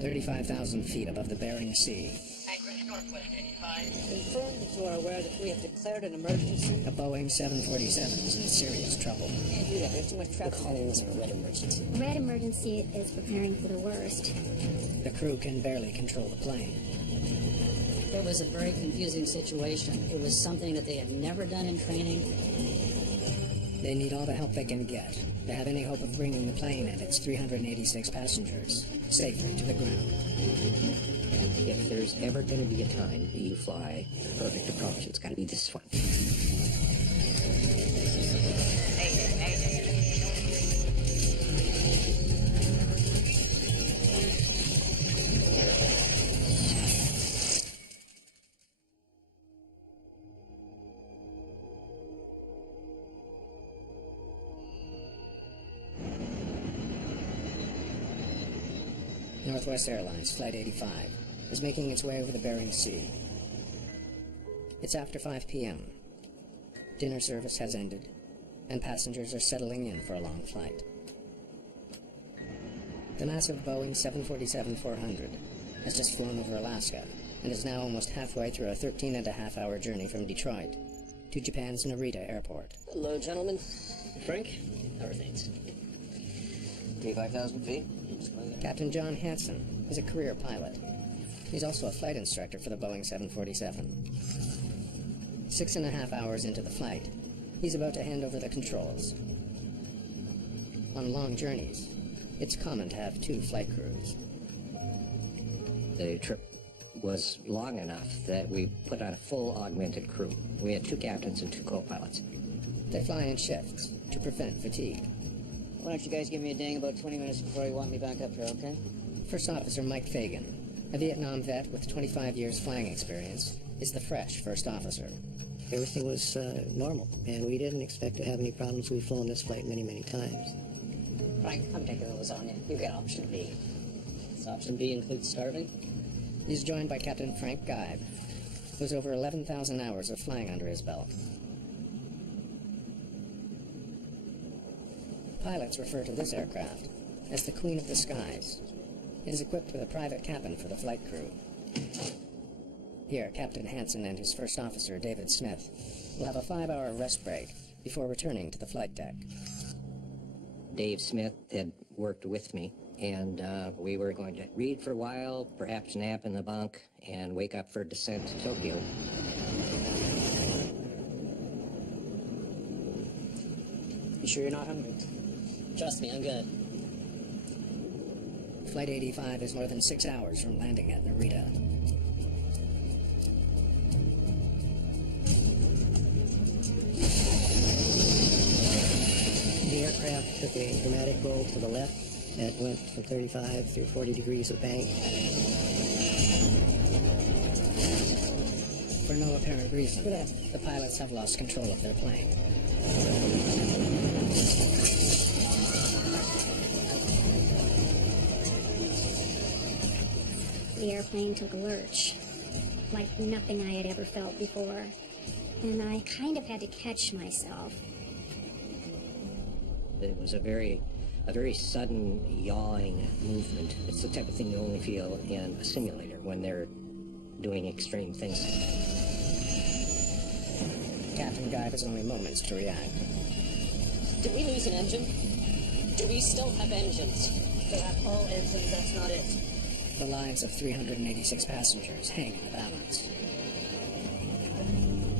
35,000 feet above the Bering Sea. Anchorage northwest 85. Confirm that you are aware that we have declared an emergency. A Boeing 747 is in serious trouble. Yeah, there's too much traffic. We're calling this a red emergency. Red emergency is preparing for the worst. The crew can barely control the plane. It was a very confusing situation. It was something that they had never done in training. They need all the help they can get to have any hope of bringing the plane and its 386 passengers safely to the ground. If there's ever going to be a time that you fly a perfect approach, it's got to be this one. Northwest Airlines Flight 85 is making its way over the Bering Sea. It's after 5 p.m. Dinner service has ended, and passengers are settling in for a long flight. The massive Boeing 747-400 has just flown over Alaska and is now almost halfway through a 13-and-a-half-hour journey from Detroit to Japan's Narita Airport. Hello, gentlemen. Frank, how are things? 35,000 feet. Captain John Hansen is a career pilot. He's also a flight instructor for the Boeing 747. 6.5 hours into the flight, he's about to hand over the controls. On long journeys, it's common to have 2 flight crews. The trip was long enough that we put on a full augmented crew. We had 2 captains and 2 co-pilots. They fly in shifts to prevent fatigue. Why don't you guys give me a ding about 20 minutes before you want me back up here, okay? First Officer Mike Fagan, a Vietnam vet with 25 years flying experience, is the fresh first officer. Everything was normal, and we didn't expect to have any problems. We've flown this flight many, many times. Frank, I'm taking those on you. You get option B. Does option B include starving? He's joined by Captain Frank Guide, who has over 11,000 hours of flying under his belt. Pilots refer to this aircraft as the Queen of the Skies. It is equipped with a private cabin for the flight crew. Here, Captain Hansen and his first officer, David Smith, will have a 5-hour rest break before returning to the flight deck. Dave Smith had worked with me, and we were going to read for a while, perhaps nap in the bunk, and wake up for descent to Tokyo. You sure you're not hungry? Trust me, I'm good. Flight 85 is more than 6 hours from landing at Narita. The aircraft took a dramatic roll to the left that went from 35 through 40 degrees of bank. For no apparent reason, the pilots have lost control of their plane. The airplane took a lurch, like nothing I had ever felt before, and I kind of had to catch myself. It was a very sudden yawing movement. It's the type of thing you only feel in a simulator when they're doing extreme things. Captain Guide has only moments to react. Did we lose an engine? Do we still have engines? They have all engines, that's not it. The lives of 386 passengers hang in the balance.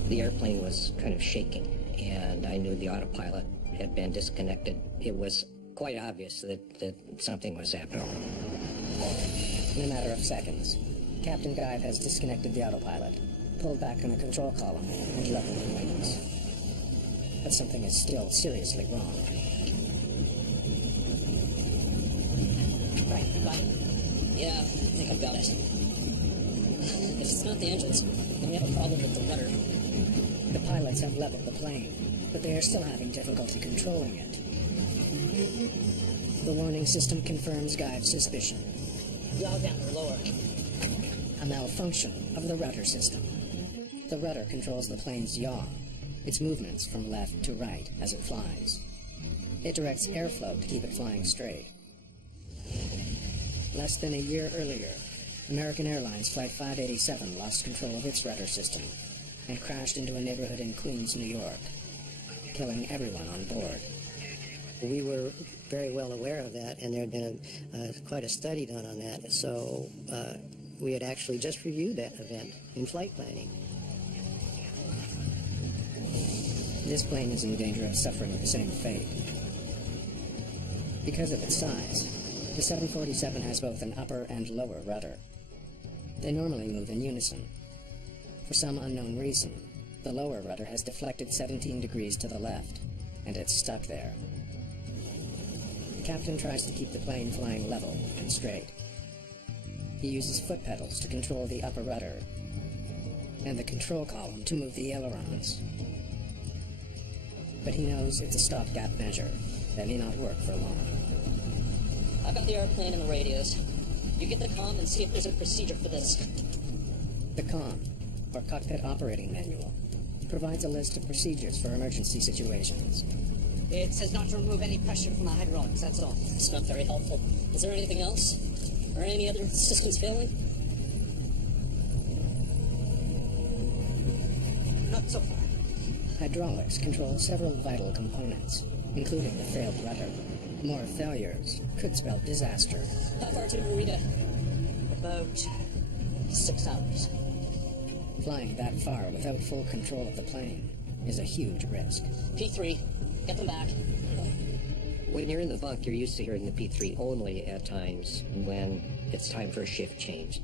The airplane was kind of shaking, and I knew the autopilot had been disconnected. It was quite obvious that something was happening. In a matter of seconds, Captain Guide has disconnected the autopilot, pulled back on the control column, and leveled the wings. But something is still seriously wrong. Right, you got it? Yeah, I think I've got it. If it's not the engines, then we have a problem with the rudder. The pilots have leveled the plane, but they are still having difficulty controlling it. The warning system confirms Guide's suspicion. Yaw down or lower. A malfunction of the rudder system. The rudder controls the plane's yaw, its movements from left to right as it flies. It directs airflow to keep it flying straight. Less than a year earlier, American Airlines Flight 587 lost control of its rudder system and crashed into a neighborhood in Queens, New York, killing everyone on board. We were very well aware of that, and there had been quite a study done on that, so we had actually just reviewed that event in flight planning. This plane is in danger of suffering the same fate. Because of its size, the 747 has both an upper and lower rudder. They normally move in unison. For some unknown reason, the lower rudder has deflected 17 degrees to the left, and it's stuck there. The captain tries to keep the plane flying level and straight. He uses foot pedals to control the upper rudder, and the control column to move the ailerons. But he knows it's a stopgap measure that may not work for long. I've got the airplane and the radios. You get the comm and see if there's a procedure for this. The comm, or cockpit operating manual, provides a list of procedures for emergency situations. It says not to remove any pressure from the hydraulics, that's all. It's not very helpful. Is there anything else? Are any other systems failing? Not so far. Hydraulics control several vital components, including the failed rudder. More failures could spell disaster. How far to Narita? About 6 hours. Flying that far without full control of the plane is a huge risk. P3, get them back. When you're in the bunk, you're used to hearing the P3 only at times when it's time for a shift change.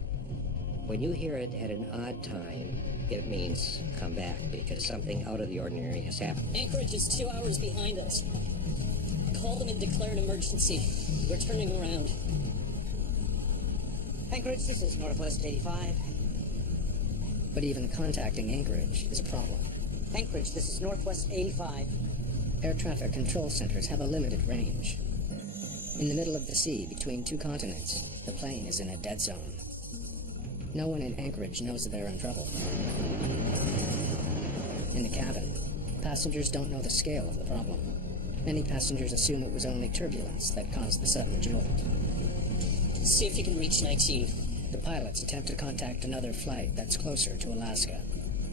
When you hear it at an odd time, it means come back because something out of the ordinary has happened. Anchorage is 2 hours behind us. Call them and declare an emergency. We're turning around. Anchorage, this is Northwest 85. But even contacting Anchorage is a problem. Anchorage, this is Northwest 85. Air traffic control centers have a limited range. In the middle of the sea between two continents, the plane is in a dead zone. No one in Anchorage knows that they're in trouble. In the cabin, passengers don't know the scale of the problem. Many passengers assume it was only turbulence that caused the sudden jolt. See if you can reach 19. The pilots attempt to contact another flight that's closer to Alaska,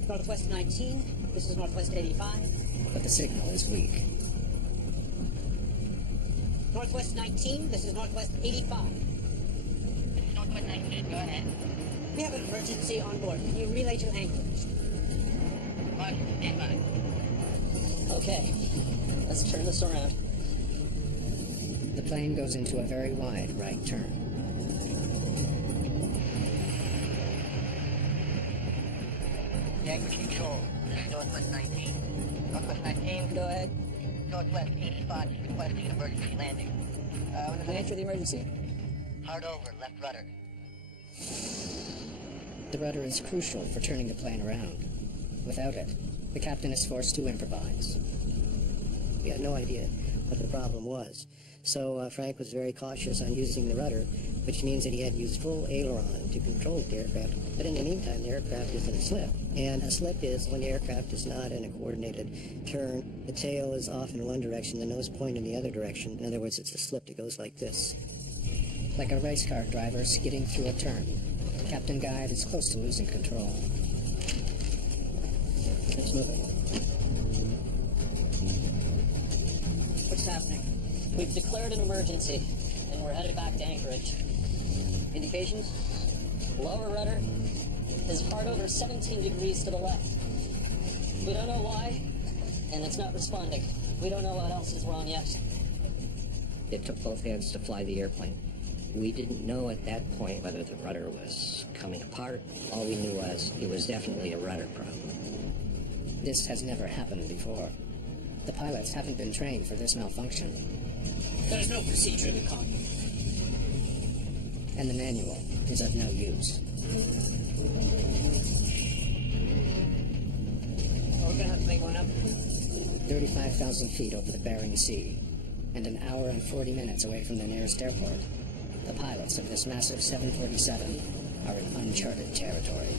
Northwest 19, this is Northwest 85. but the signal is weak. Northwest 19, this is Northwest 85. This is Northwest 19, go ahead. We have an emergency on board. Can you relay to Anchorage? Roger, stand by. Okay, let's turn this around. The plane goes into a very wide right turn. Anchorage control, this is Northwest 19. Northwest 19, Go ahead. Northwest 85 is requesting emergency landing. Answer the emergency. Hard over, left rudder. The rudder is crucial for turning the plane around. Without it, the captain is forced to improvise. We had no idea what the problem was. So Frank was very cautious on using the rudder, which means that he had used full aileron to control the aircraft. But in the meantime, the aircraft is in a slip. And a slip is when the aircraft is not in a coordinated turn. The tail is off in one direction, the nose point in the other direction. In other words, it's a slip that goes like this. Like a race car driver skidding through a turn, Captain Guide is close to losing control. It's moving. What's happening? We've declared an emergency, and we're headed back to Anchorage. Indications? Lower rudder is hard over 17 degrees to the left. We don't know why, and it's not responding. We don't know what else is wrong yet. It took both hands to fly the airplane. We didn't know at that point whether the rudder was coming apart. All we knew was it was definitely a rudder problem. This has never happened before. The pilots haven't been trained for this malfunction, There's no procedure in the comm. and the manual is of no use. We're gonna have to make one up. 35,000 feet over the Bering Sea, and an hour and 40 minutes away from the nearest airport, the pilots of this massive 747 are in uncharted territory.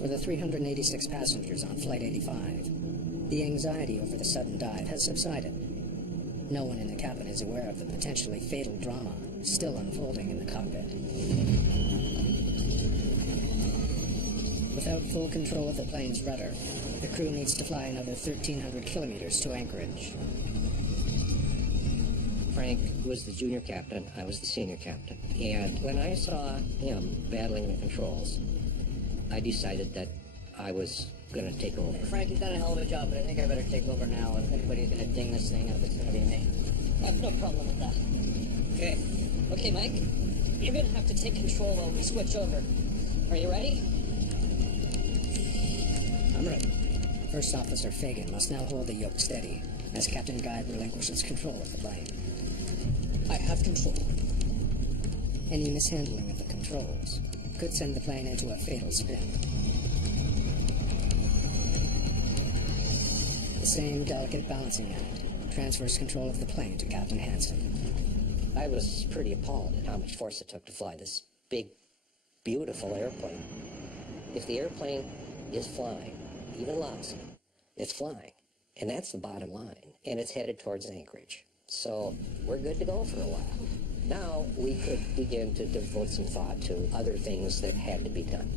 For the 386 passengers on Flight 85, the anxiety over the sudden dive has subsided. No one in the cabin is aware of the potentially fatal drama still unfolding in the cockpit. Without full control of the plane's rudder, the crew needs to fly another 1,300 kilometers to Anchorage. Frank was the junior captain, I was the senior captain. And when I saw him battling the controls, I decided that I was going to take over. Frank, you've done a hell of a job, but I think I better take over now. If anybody's going to ding this thing up, it's going to be me. I have no problem with that. Okay. Okay, Mike. You're going to have to take control while we switch over. Are you ready? I'm ready. First Officer Fagan must now hold the yoke steady as Captain Guide relinquishes control of the plane. I have control. Any mishandling of the controls could send the plane into a fatal spin. The same delicate balancing act transfers control of the plane to Captain Hansen. I was pretty appalled at how much force it took to fly this big, beautiful airplane. If the airplane is flying, even lousy, it's flying. And that's the bottom line. And it's headed towards Anchorage. So we're good to go for a while. Now we could begin to devote some thought to other things that had to be done.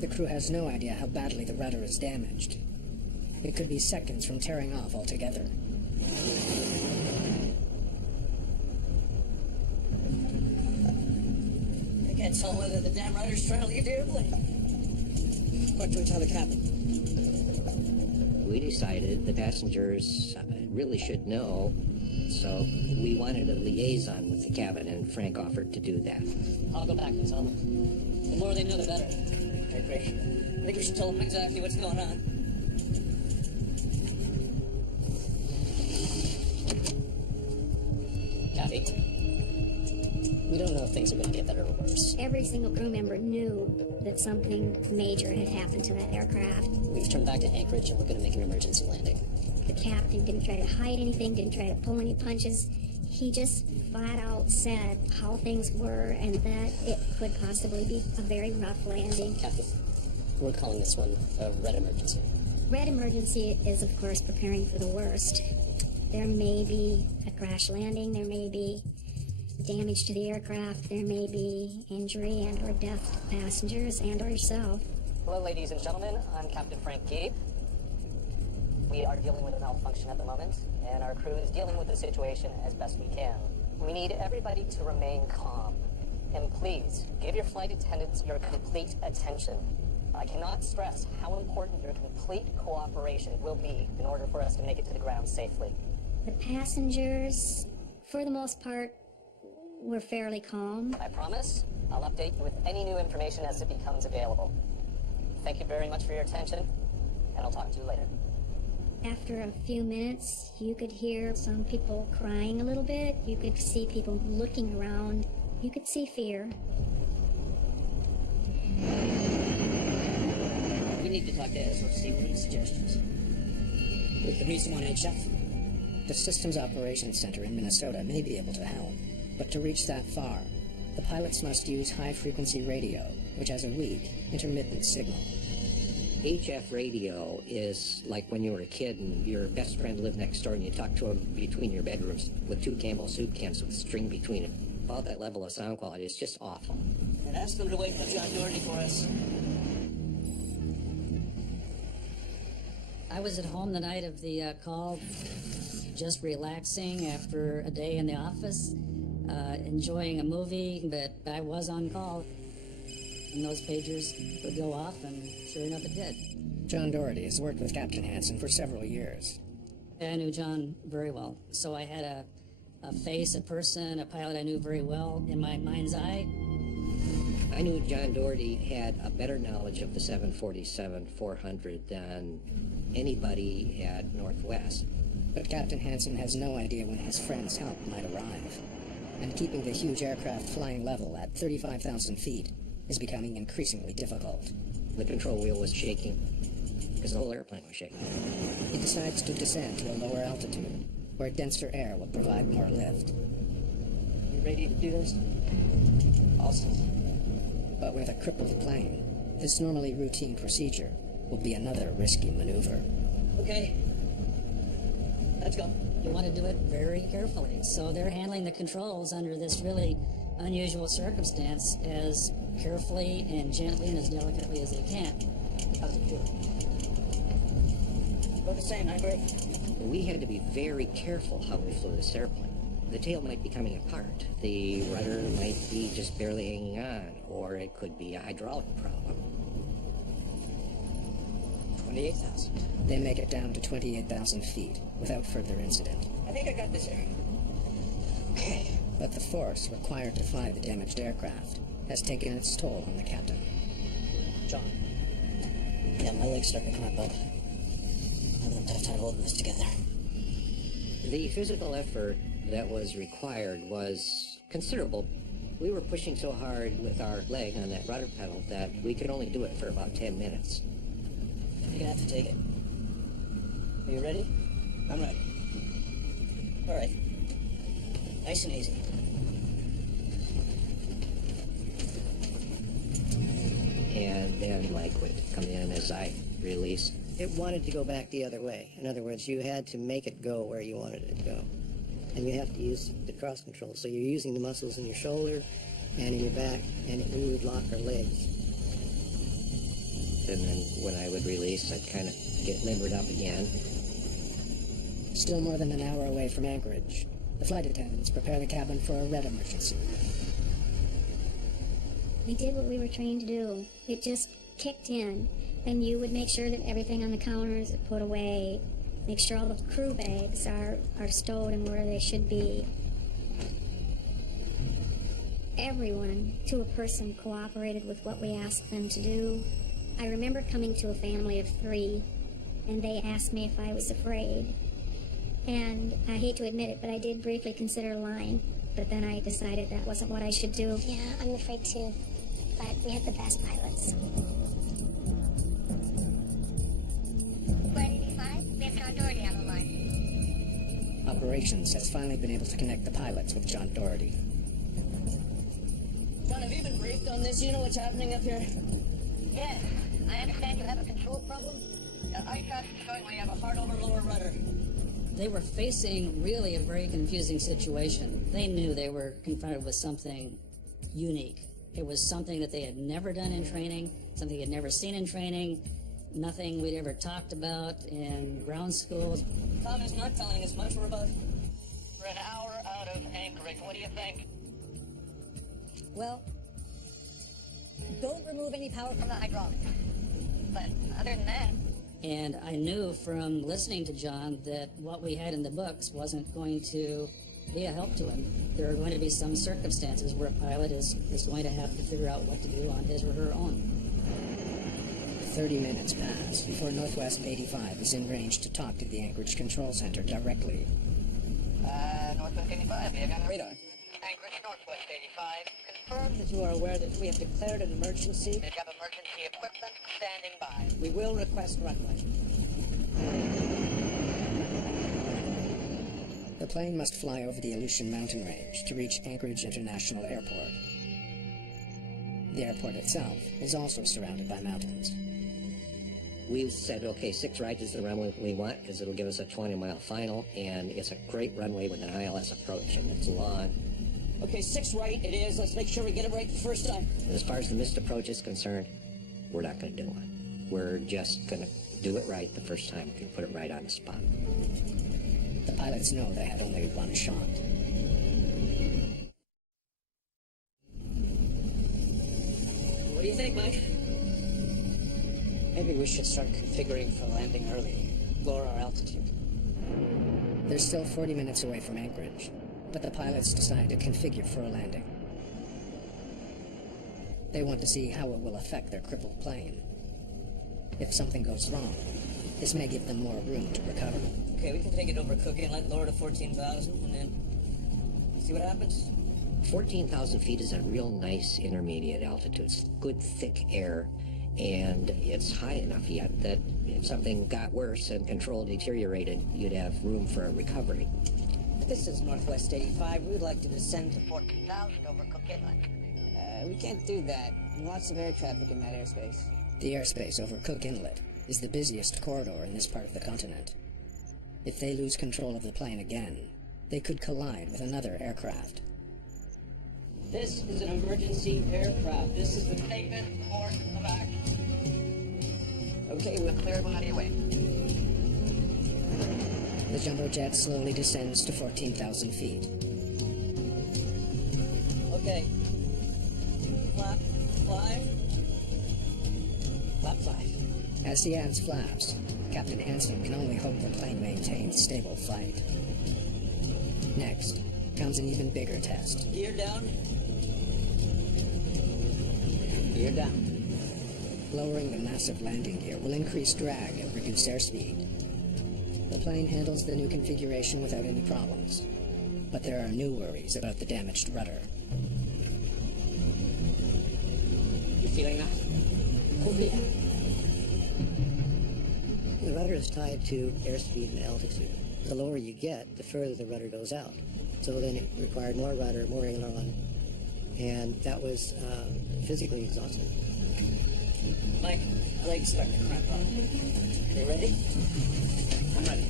The crew has no idea how badly the rudder is damaged. It could be seconds from tearing off altogether. I can't tell whether the damn rudder's trying to leave the airplane. What do we tell the captain? We decided the passengers really should know, so we wanted a liaison with the cabin, and Frank offered to do that. I'll go back and tell them. The more they know, the better. I agree. I think we should tell them exactly what's going on. Kathy, we don't know if things are going to get better or worse. Every single crew member knew that something major had happened to that aircraft. We've turned back to Anchorage and we're going to make an emergency landing. The captain didn't try to hide anything, didn't try to pull any punches. He just flat out said how things were and that it could possibly be a very rough landing. Kathy, we're calling this one a red emergency. Red emergency is, of course, preparing for the worst. There may be a crash landing, there may be damage to the aircraft, there may be injury and or death to passengers and or yourself. Hello, ladies and gentlemen. I'm Captain Frank Gabe. We are dealing with a malfunction at the moment, and our crew is dealing with the situation as best we can. We need everybody to remain calm. And please, give your flight attendants your complete attention. I cannot stress how important your complete cooperation will be in order for us to make it to the ground safely. The passengers, for the most part, were fairly calm. I promise I'll update you with any new information as it becomes available. Thank you very much for your attention, and I'll talk to you later. After a few minutes, you could hear some people crying a little bit. You could see people looking around. You could see fear. We need to talk to SOC with these suggestions. We could meet someone in HF. The Systems Operations Center in Minnesota may be able to help, but to reach that far, the pilots must use high-frequency radio, which has a weak, intermittent signal. HF radio is like when you were a kid and your best friend lived next door and you talked to him between your bedrooms with 2 Campbell soup cans with string between them. About that level of sound quality is just awful. And ask them to wait for John Doherty for us. I was at home the night of the call, just relaxing after a day in the office, enjoying a movie, but I was on call. And those pagers would go off, and sure enough it did. John Doherty has worked with Captain Hansen for several years. I knew John very well, so I had a face, a person, a pilot I knew very well in my mind's eye. I knew John Doherty had a better knowledge of the 747-400 than anybody at Northwest. But Captain Hansen has no idea when his friend's help might arrive. And keeping the huge aircraft flying level at 35,000 feet is becoming increasingly difficult. The control wheel was shaking because the whole airplane was shaking. He decides to descend to a lower altitude, where denser air will provide more lift. You ready to do this? Awesome. But with a crippled plane, this normally routine procedure will be another risky maneuver. Okay. Let's go. You want to do it very carefully. So they're handling the controls under this really unusual circumstance as carefully and gently and as delicately as they can. How's it feel? About the same, I agree. We had to be very careful how we flew this airplane. The tail might be coming apart. The rudder might be just barely hanging on, or it could be a hydraulic problem. 28,000. They make it down to 28,000 feet without further incident. I think I got this here. Okay. But the force required to fly the damaged aircraft has taken its toll on the captain. John. Yeah, my legs starting to cramp up. I'm having a tough time holding this together. The physical effort that was required was considerable. We were pushing so hard with our leg on that rudder pedal that we could only do it for about 10 minutes. You're gonna have to take it. Are you ready? I'm ready. All right. Nice and easy. And then Mike would come in as I released. It wanted to go back the other way. In other words, you had to make it go where you wanted it to go. And you have to use the cross control. So you're using the muscles in your shoulder and in your back, and we would lock our legs. And then when I would release, I'd kind of get limbered up again. Still more than an hour away from Anchorage, the flight attendants prepare the cabin for a red emergency. We did what we were trained to do. It just kicked in, and you would make sure that everything on the counters is put away, make sure all the crew bags are stowed in where they should be. Everyone, to a person, cooperated with what we asked them to do. I remember coming to a family of 3, and they asked me if I was afraid. And I hate to admit it, but I did briefly consider lying. But then I decided that wasn't what I should do. Yeah, I'm afraid too. But we have the best pilots. Flight 85, we have John Doherty on the line. Operations has finally been able to connect the pilots with John Doherty. John, have you been briefed on this? You know what's happening up here? Yes, I understand you have a control problem. ICAS is showing we have a hard over lower rudder. They were facing really a very confusing situation. They knew they were confronted with something unique. It was something that they had never done in training, something they had never seen in training, nothing we'd ever talked about in ground school. Tom is not telling us much. We're an hour out of Anchorage. What do you think? Well, don't remove any power from the hydraulics. But other than that... And I knew from listening to John that what we had in the books wasn't going to be a help to him. There are going to be some circumstances where a pilot is going to have to figure out what to do on his or her own. 30 minutes pass before Northwest 85 is in range to talk to the Anchorage Control Center directly. Northwest 85, we have on the radar. Anchorage, Northwest 85. Confirm that you are aware that we have declared an emergency. We have emergency equipment standing by. We will request runway. The plane must fly over the Aleutian Mountain Range to reach Anchorage International Airport. The airport itself is also surrounded by mountains. We said, okay, 6 rides is the runway we want because it'll give us a 20-mile final, and it's a great runway with an ILS approach, and it's long. Okay, 6 right it is. Let's make sure we get it right the first time. As far as the missed approach is concerned, we're not going to do one. We're just going to do it right the first time. We can put it right on the spot. The pilots know they had only one shot. What do you think, Mike? Maybe we should start configuring for landing early. Lower our altitude. They're still 40 minutes away from Anchorage, but the pilots decide to configure for a landing. They want to see how it will affect their crippled plane. If something goes wrong, this may give them more room to recover. Okay, we can take it over Cook Inlet, lower to 14,000, and then see what happens. 14,000 feet is a real nice intermediate altitude. It's good, thick air, and it's high enough yet that if something got worse and control deteriorated, you'd have room for a recovery. This is Northwest 85. We would like to descend to 14,000 over Cook Inlet. We can't do that. Lots of air traffic in that airspace. The airspace over Cook Inlet is the busiest corridor in this part of the continent. If they lose control of the plane again, they could collide with another aircraft. This is an emergency aircraft. This is the statement, course of action. Okay, we'll clear everyone out of your way. The jumbo jet slowly descends to 14,000 feet. Okay. Flap 5. Flap 5. As he adds flaps, Captain Hansen can only hope the plane maintains stable flight. Next comes an even bigger test. Gear down. Gear down. Lowering the massive landing gear will increase drag and reduce airspeed. The plane handles the new configuration without any problems, but there are new worries about the damaged rudder. You feeling that? Oh, yeah. The rudder is tied to airspeed and altitude. The lower you get, the further the rudder goes out. So then it required more rudder, more aileron, and that was physically exhausting. Mike, I like to start the crap up. You ready? I'm ready.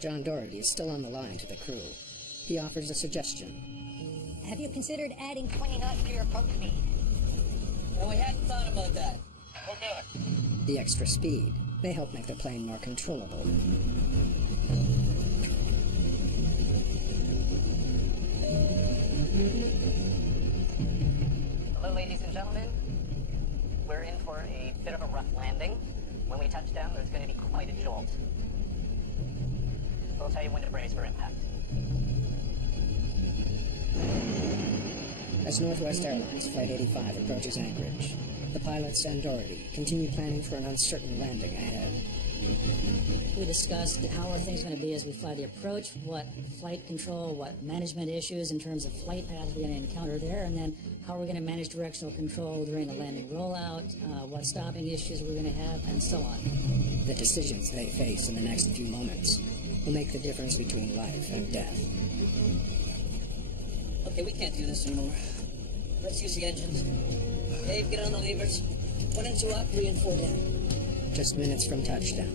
John Doherty is still on the line to the crew. He offers a suggestion. Have you considered adding 20 knots to your approach speed? No, we hadn't thought about that. We'll do it. The extra speed may help make the plane more controllable. Hello, ladies and gentlemen. We're in for a bit of a rough landing. When we touch down, there's going to be quite a jolt. We'll tell you when to brace for impact. As Northwest Airlines Flight 85 approaches Anchorage, the pilots and Doherty continue planning for an uncertain landing ahead. We discussed how are things going to be as we fly the approach, what flight control, what management issues in terms of flight paths we're going to encounter there, and then how we're going to manage directional control during the landing rollout, what stopping issues we're going to have, and so on. The decisions they face in the next few moments will make the difference between life and death. Okay, we can't do this anymore. Let's use the engines. Dave, get on the levers. 1 and 2 up, 3 and 4 down. Just minutes from touchdown,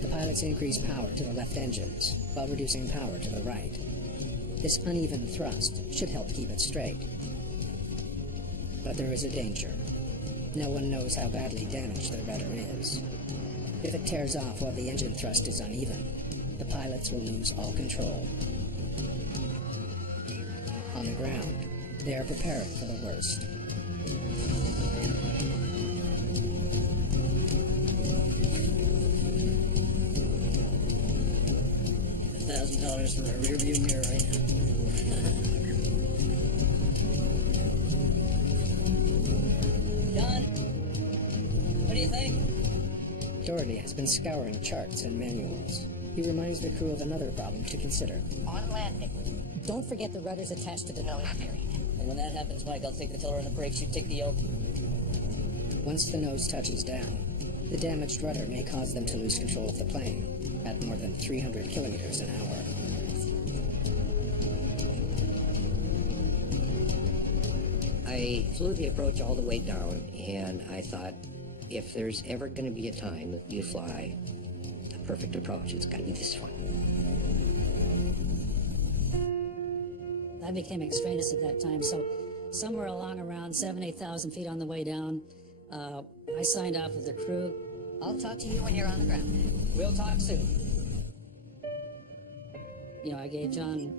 the pilots increase power to the left engines while reducing power to the right. This uneven thrust should help keep it straight. But there is a danger. No one knows how badly damaged the rudder is. If it tears off while the engine thrust is uneven, the pilots will lose all control. On the ground, they are preparing for the worst. $1,000 for a rearview mirror right now. John, what do you think? Doherty has been scouring charts and manuals. He reminds the crew of another problem to consider. On landing. Don't forget the rudder's attached to the nose steering. And when that happens, Mike, I'll take the tiller on the brakes. You take the yoke. Once the nose touches down, the damaged rudder may cause them to lose control of the plane at more than 300 kilometers an hour. I flew the approach all the way down, and I thought, if there's ever going to be a time that you fly the perfect approach, it's got to be this one. I became extraneous at that time, so somewhere along around 8,000 feet on the way down, I signed off with the crew. I'll talk to you when you're on the ground. We'll talk soon. You know, I gave John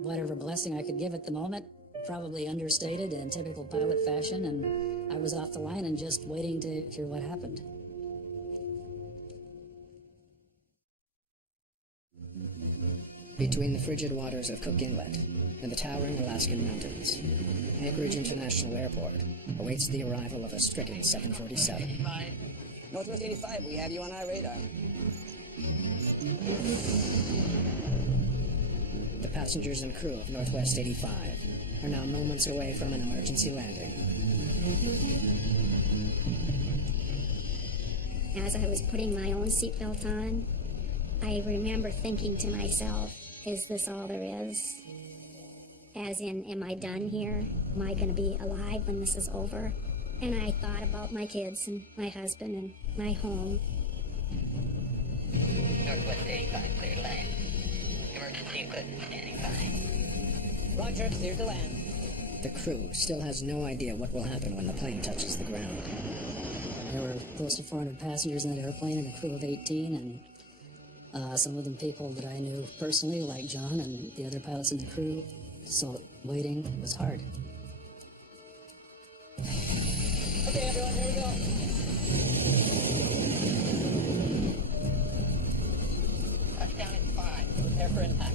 whatever blessing I could give at the moment, probably understated in typical pilot fashion, and I was off the line and just waiting to hear what happened. Between the frigid waters of Cook Inlet and the towering Alaskan mountains, Anchorage International Airport awaits the arrival of a stricken 747. Northwest 85, we have you on our radar. The passengers and crew of Northwest 85 are now moments away from an emergency landing. As I was putting my own seatbelt on, I remember thinking to myself, is this all there is? As in, am I done here? Am I going to be alive when this is over? And I thought about my kids and my husband and my home. Northwest 85, clear to land. Emergency equipment standing by. Roger, clear to land. The crew still has no idea what will happen when the plane touches the ground. There were close to 400 passengers in that airplane and a crew of 18, and some of them people that I knew personally, like John and the other pilots in the crew. So waiting was hard. Okay, everyone, here we go. Touchdown at 5. Prepare for impact.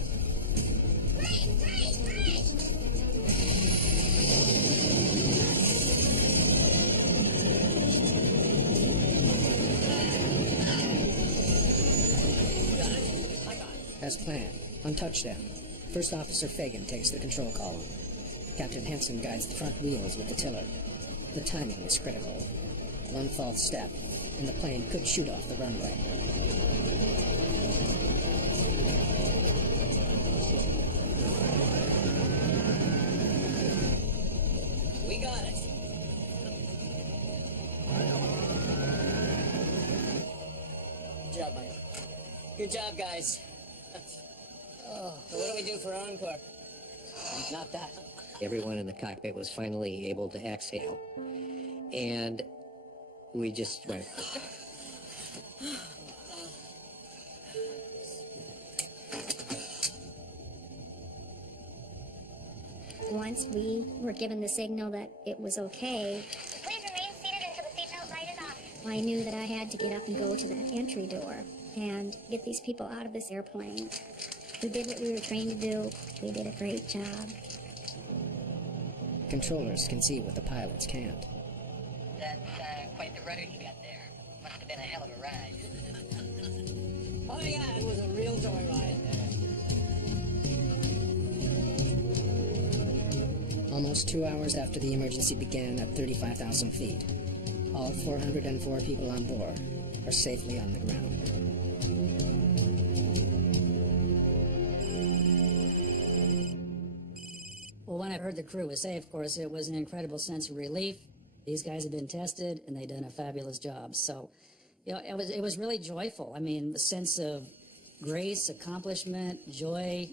As planned, on touchdown, First Officer Fagan takes the control column. Captain Hansen guides the front wheels with the tiller. The timing is critical. One false step, and the plane could shoot off the runway. We got it. Good job, Mike. Good job, guys. So what do we do for encore? Not that. Everyone in the cockpit was finally able to exhale. And we just went... Once we were given the signal that it was okay, Please remain seated until the seatbelt light is off. I knew that I had to get up and go to that entry door and get these people out of this airplane. We did what we were trained to do. We did a great job. Controllers can see what the pilots can't. That's quite the rudder you got there. Must have been a hell of a ride. Oh yeah, it was a real joyride there. Almost 2 hours after the emergency began at 35,000 feet, all 404 people on board are safely on the ground. Well, when I heard the crew was safe, of course, it was an incredible sense of relief. These guys had been tested, and they'd done a fabulous job. So, you know, it was really joyful. I mean, the sense of grace, accomplishment, joy,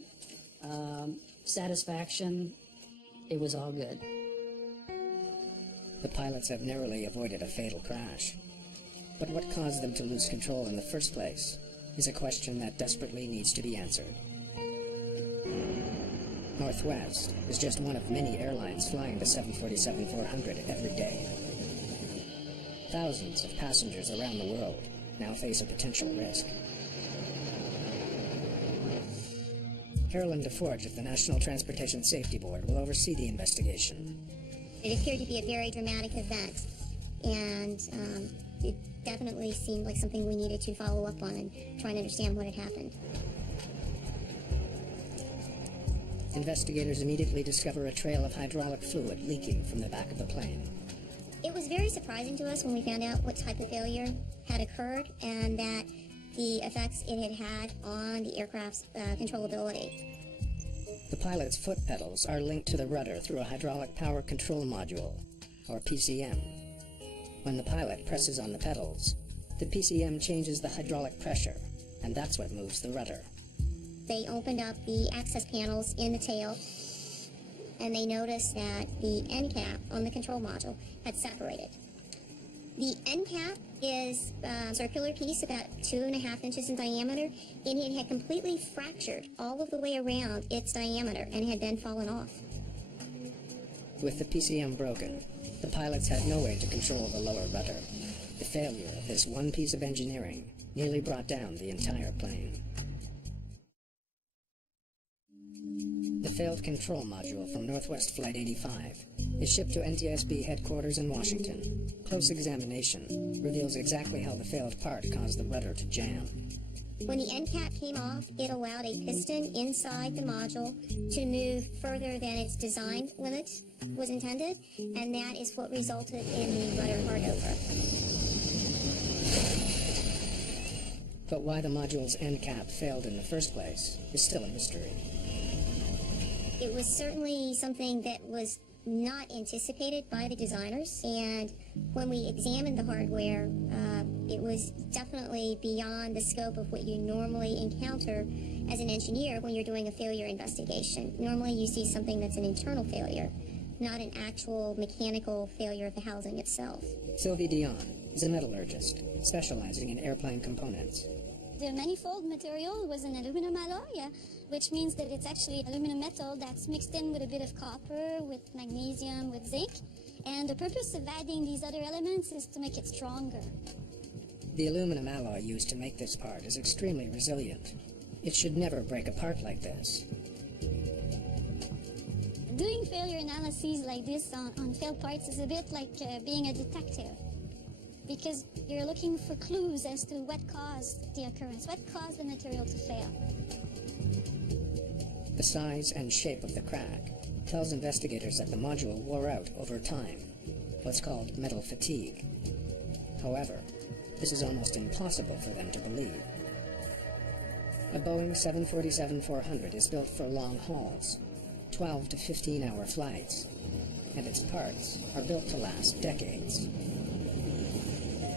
satisfaction, it was all good. The pilots have narrowly avoided a fatal crash. But what caused them to lose control in the first place is a question that desperately needs to be answered. Northwest is just one of many airlines flying the 747-400 every day. Thousands of passengers around the world now face a potential risk. Carolyn DeForge of the National Transportation Safety Board will oversee the investigation. It appeared to be a very dramatic event, and it definitely seemed like something we needed to follow up on and try and understand what had happened. Investigators immediately discover a trail of hydraulic fluid leaking from the back of the plane. It was very surprising to us when we found out what type of failure had occurred and that the effects it had had on the aircraft's controllability. The pilot's foot pedals are linked to the rudder through a hydraulic power control module, or PCM. When the pilot presses on the pedals, the PCM changes the hydraulic pressure, and that's what moves the rudder. They opened up the access panels in the tail, and they noticed that the end cap on the control module had separated. The end cap is a circular piece about 2.5 inches in diameter, and it had completely fractured all of the way around its diameter and had then fallen off. With the PCM broken, the pilots had no way to control the lower rudder. The failure of this one piece of engineering nearly brought down the entire plane. The failed control module from Northwest Flight 85 is shipped to NTSB headquarters in Washington. Close examination reveals exactly how the failed part caused the rudder to jam. When the end cap came off, it allowed a piston inside the module to move further than its design limit was intended, and that is what resulted in the rudder hard-over. But why the module's end cap failed in the first place is still a mystery. It was certainly something that was not anticipated by the designers, and when we examined the hardware, it was definitely beyond the scope of what you normally encounter as an engineer when you're doing a failure investigation. Normally you see something that's an internal failure, not an actual mechanical failure of the housing itself. Sylvie Dion is a metallurgist specializing in airplane components. The manifold material was an aluminum alloy, which means that it's actually aluminum metal that's mixed in with a bit of copper, with magnesium, with zinc. And the purpose of adding these other elements is to make it stronger. The aluminum alloy used to make this part is extremely resilient. It should never break apart like this. Doing failure analyses like this on failed parts is a bit like being a detective, because you're looking for clues as to what caused the occurrence, what caused the material to fail. The size and shape of the crack tells investigators that the module wore out over time, what's called metal fatigue. However, this is almost impossible for them to believe. A Boeing 747-400 is built for long hauls, 12 to 15-hour flights, and its parts are built to last decades.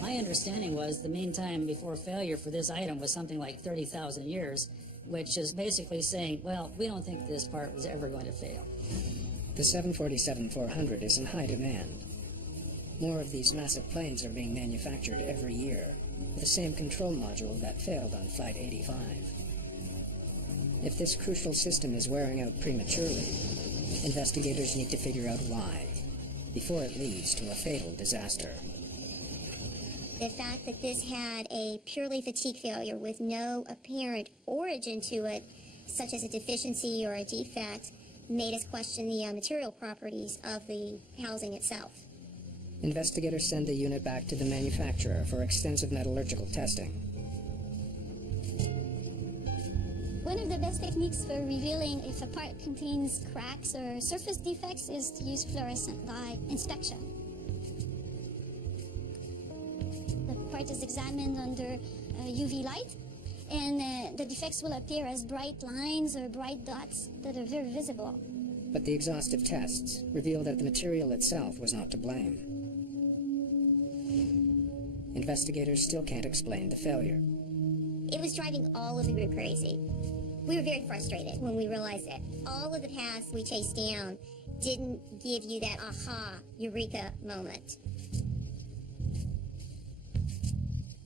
My understanding was the mean time before failure for this item was something like 30,000 years, which is basically saying, well, we don't think this part was ever going to fail. The 747-400 is in high demand. More of these massive planes are being manufactured every year, with the same control module that failed on Flight 85. If this crucial system is wearing out prematurely, investigators need to figure out why, before it leads to a fatal disaster. The fact that this had a purely fatigue failure with no apparent origin to it, such as a deficiency or a defect, made us question the material properties of the housing itself. Investigators send the unit back to the manufacturer for extensive metallurgical testing. One of the best techniques for revealing if a part contains cracks or surface defects is to use fluorescent dye inspection. The part is examined under UV light, and the defects will appear as bright lines or bright dots that are very visible. But the exhaustive tests reveal that the material itself was not to blame. Investigators still can't explain the failure. It was driving all of the group crazy. We were very frustrated when we realized that all of the paths we chased down didn't give you that aha, eureka moment.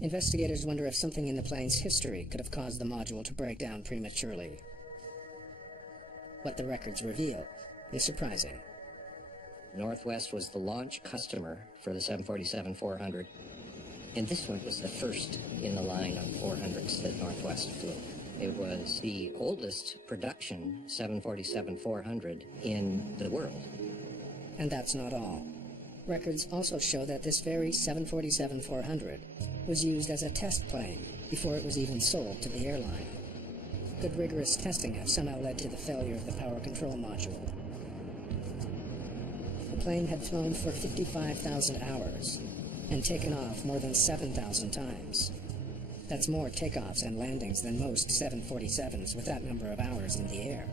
Investigators wonder if something in the plane's history could have caused the module to break down prematurely. What the records reveal is surprising. Northwest was the launch customer for the 747-400, and this one was the first in the line of 400s that Northwest flew. It was the oldest production 747-400 in the world. And that's not all. Records also show that this very 747-400 was used as a test plane before it was even sold to the airline. Good rigorous testing has somehow led to the failure of the power control module. The plane had flown for 55,000 hours and taken off more than 7,000 times. That's more takeoffs and landings than most 747s with that number of hours in the air.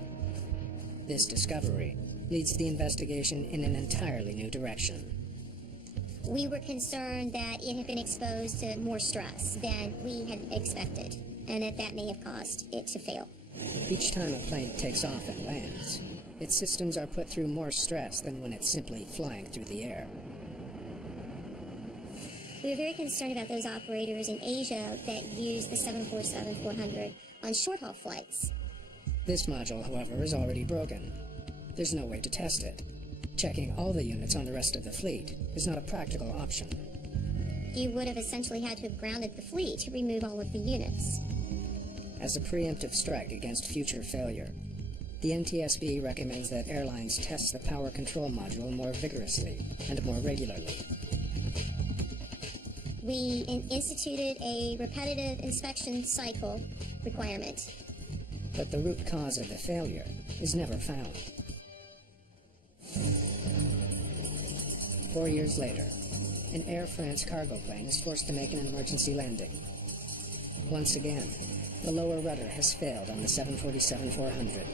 This discovery leads the investigation in an entirely new direction. We were concerned that it had been exposed to more stress than we had expected, and that may have caused it to fail. Each time a plane takes off and lands, its systems are put through more stress than when it's simply flying through the air. We were very concerned about those operators in Asia that use the 747-400 on short-haul flights. This module, however, is already broken. There's no way to test it. Checking all the units on the rest of the fleet is not a practical option. You would have essentially had to have grounded the fleet to remove all of the units. As a preemptive strike against future failure, the NTSB recommends that airlines test the power control module more vigorously and more regularly. We instituted a repetitive inspection cycle requirement. But the root cause of the failure is never found. 4 years later, an Air France cargo plane is forced to make an emergency landing. Once again, the lower rudder has failed on the 747-400.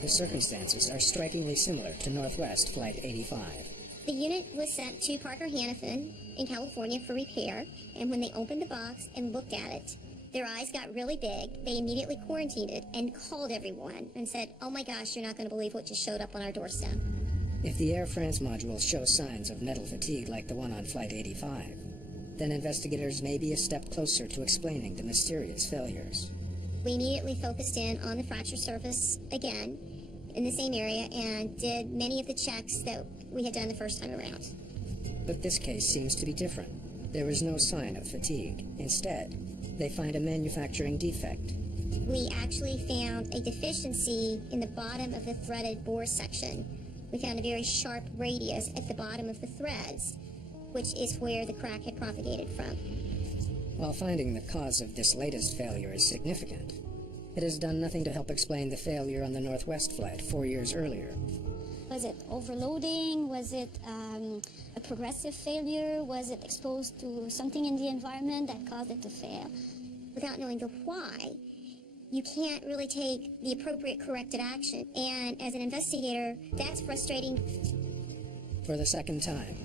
The circumstances are strikingly similar to Northwest Flight 85. The unit was sent to Parker Hannafin in California for repair, and when they opened the box and looked at it, their eyes got really big. They immediately quarantined it and called everyone and said, "Oh my gosh, you're not going to believe what just showed up on our doorstep." If the Air France module shows signs of metal fatigue like the one on Flight 85, then investigators may be a step closer to explaining the mysterious failures. We immediately focused in on the fracture surface again in the same area and did many of the checks that we had done the first time around. But this case seems to be different. There is no sign of fatigue. Instead, they find a manufacturing defect. We actually found a deficiency in the bottom of the threaded bore section. We found a very sharp radius at the bottom of the threads, which is where the crack had propagated from. While finding the cause of this latest failure is significant, it has done nothing to help explain the failure on the Northwest flight 4 years earlier. Was it overloading? Was it a progressive failure? Was it exposed to something in the environment that caused it to fail? Without knowing the why, you can't really take the appropriate corrective action. And as an investigator, that's frustrating. For the second time,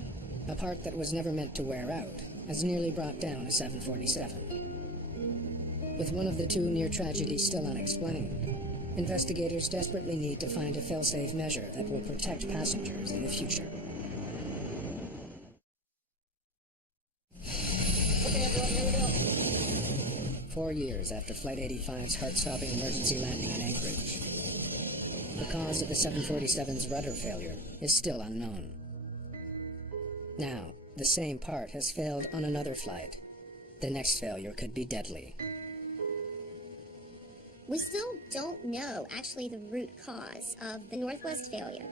a part that was never meant to wear out has nearly brought down a 747. With one of the two near tragedies still unexplained, investigators desperately need to find a fail-safe measure that will protect passengers in the future. Okay, everyone, here we go. 4 years after Flight 85's heart-stopping emergency landing in Anchorage, the cause of the 747's rudder failure is still unknown. Now, the same part has failed on another flight. The next failure could be deadly. We still don't know actually the root cause of the Northwest failure.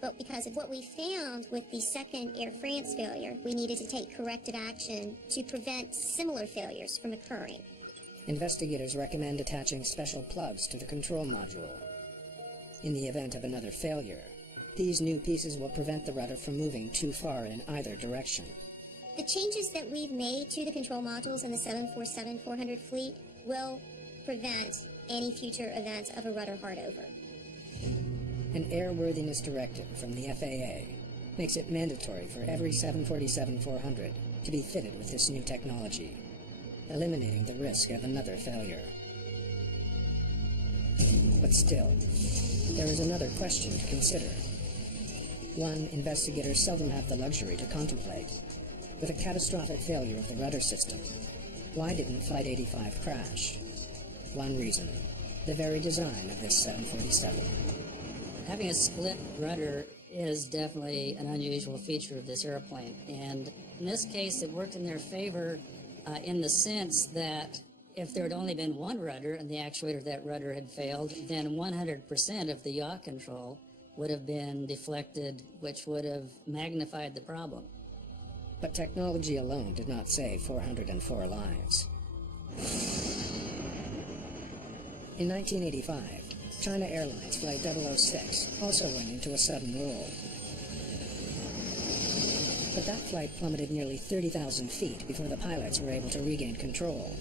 But because of what we found with the second Air France failure, we needed to take corrective action to prevent similar failures from occurring. Investigators recommend attaching special plugs to the control module. In the event of another failure, these new pieces will prevent the rudder from moving too far in either direction. The changes that we've made to the control modules in the 747-400 fleet will prevent any future events of a rudder hardover. An airworthiness directive from the FAA makes it mandatory for every 747-400 to be fitted with this new technology, eliminating the risk of another failure. But still, there is another question to consider. One investigators seldom have the luxury to contemplate. With a catastrophic failure of the rudder system, why didn't Flight 85 crash? One reason, the very design of this 747. Having a split rudder is definitely an unusual feature of this airplane. And in this case, it worked in their favor in the sense that if there had only been one rudder and the actuator of that rudder had failed, then 100% of the yaw control would have been deflected, which would have magnified the problem. But technology alone did not save 404 lives. In 1985, China Airlines Flight 006 also went into a sudden roll. But that flight plummeted nearly 30,000 feet before the pilots were able to regain control.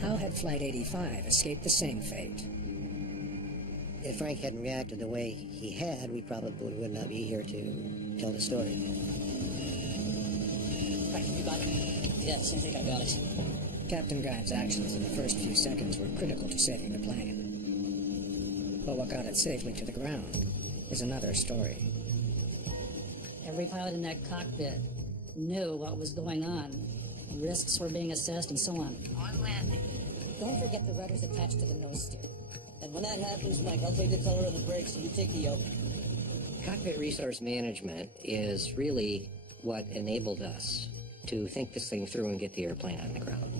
How had Flight 85 escaped the same fate? If Frank hadn't reacted the way he had, we probably would not be here to tell the story. Frank, you got it? Yes, I think I got it. Captain Guy's actions in the first few seconds were critical to saving the plane. But what got it safely to the ground is another story. Every pilot in that cockpit knew what was going on. Risks were being assessed and so on. On landing. Don't forget the rudder's attached to the nose steer. And when that happens, Mike, I'll take the color of the brakes and you take the yoke. Cockpit resource management is really what enabled us to think this thing through and get the airplane on the ground.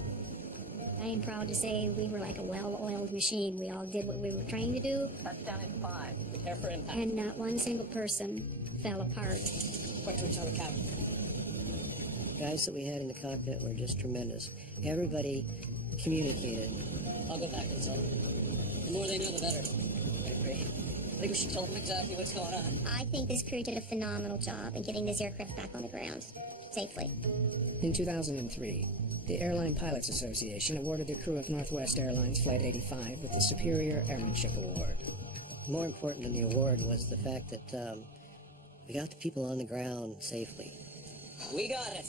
I am proud to say we were like a well-oiled machine. We all did what we were trained to do. Touchdown in 5. Prepare for impact. And not one single person fell apart. Quick to each other, Captain. Guys that we had in the cockpit were just tremendous. Everybody communicated. I'll go back and tell them. The more they know, the better. I agree. think we should tell them exactly what's going on. I think this crew did a phenomenal job in getting this aircraft back on the ground safely. In 2003, the Airline Pilots Association awarded the crew of Northwest Airlines Flight 85 with the Superior Airmanship Award. More important than the award was the fact that we got the people on the ground safely. We got it.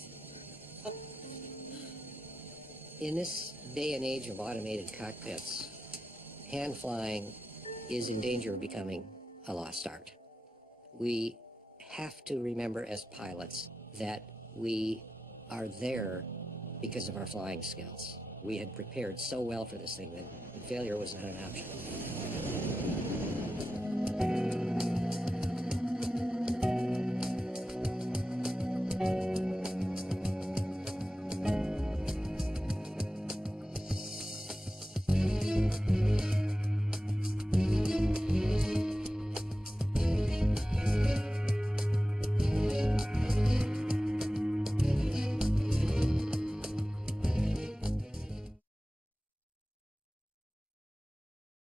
In this day and age of automated cockpits, hand flying is in danger of becoming a lost art. We have to remember as pilots that we are there because of our flying skills. We had prepared so well for this thing that failure was not an option.